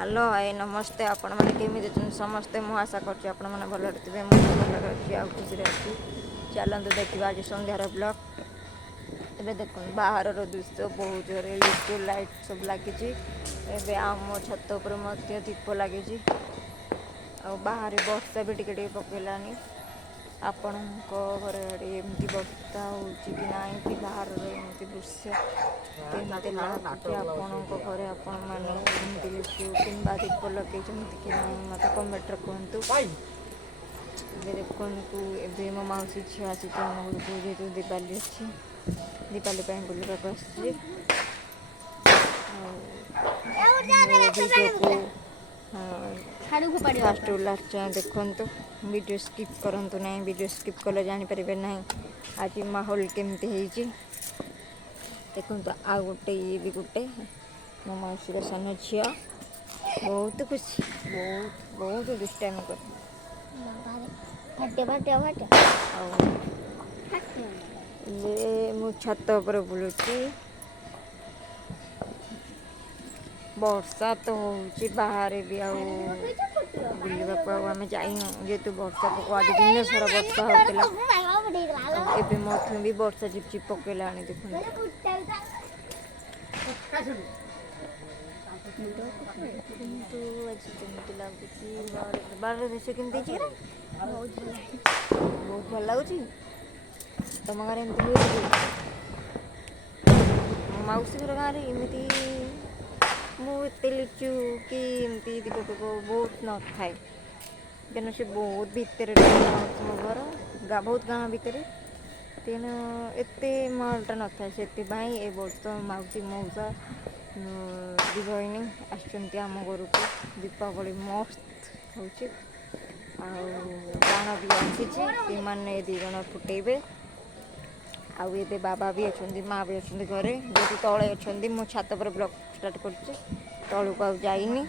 Hello hi नमस्ते आपण मैंने केमी समस्ते मुझे आशा कर भल थे मुझे भल अच्छी आ खुशी अच्छी चलते देखा आज सन्धार ब्लॉग एवं देख बाहर दृश्य बहुत जोरे लिचु लाइट सब लगी आम छत पर दीप लगी बाहर वर्षा भी टिके पकेलानी आपण घर एमती वर्षा होगी कि ना कि बाहर एमती दृश्य केमती लगे आपण घरे आपण मैंने लिचु कि दीप लगे कि ना मत कमेंट कहतु देखु ए मो मौसी झील आसी आम घर को जेहतु दीपावली अच्छी दीपावली बुलवाक फास्ट लास्ट देखु वीडियो स्किप करंतु ना वीडियो स्किप कले जानीपर ना आज माहौल केमती है देखु आ गोटे ये भी गोटे मो मौसी सान झी बहुत खुशी बहुत बहुत दुष्टामी कर मु छत पर बुलूची वर्षा तो हो बाहर भी बुलवाक आम जेहेतु वर्षा पक आज दिन सारा वर्षा होता एवं मत भी वर्षा झिपझिप पकेला देखो आज केमती लगुच बाहर दृश्य केमती बहुत भल लगुच तुम घर एमती मौसी घर गाँव एमती बहुत लिचु कि एमती दीप बहुत न थाए तेणु से बहुत भितर घर बहुत गाँ भितर तेणु एत माहौलटा न था से वर्ष मौसी मौसा दी भैनी आम घर को दीपावली मस्त हो बाण भी आसी मैंने दी जन फुटेबे आउ ये बाबा भी अच्छा माँ भी अच्छा घरे जेहतु तले अच्छा मो छात पर ब्लॉग स्टार्ट कर तलू को जाइनी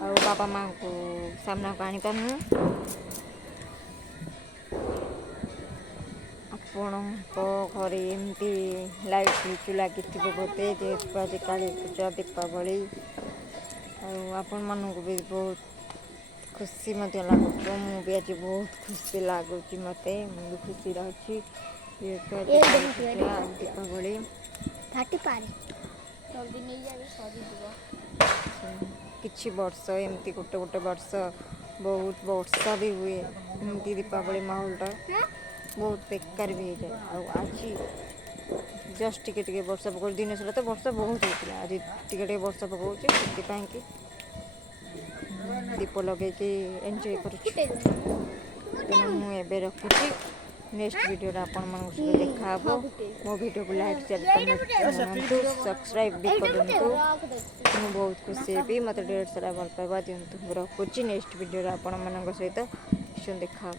आ बापा माँ को सामना को आनी पारनु आपण घरे एमती लाइट लिचु लगी बोधे जेहेतु आज काली पूजा दीपावली आपण मानक भी बहुत खुशी लगुच मुझे आज बहुत खुशी लगुच मत खुशी रही दीपावली किछि वर्ष एमती गोटे गोटे वर्ष बहुत वर्षा भी हुए एमती दीपावली माहौलटा बहुत बेकार भी हो जाए आज जस्ट टिके वर्षा पकाउ दिन सारा तो वर्षा बहुत होता आज टिके वर्षा पकाऊ कि दीप लगे एंजॉय कर मुझे रखुची नेक्स्ट वीडियो आपण सहित देखा मो वीडियो को लाइक शेयर सब्सक्राइब भी करूँ मुझे बहुत खुशी भी मत ढेर सारा भल पाइबा दिंतु रखुची नेक्स्ट वीडियो आपण सहित देखा।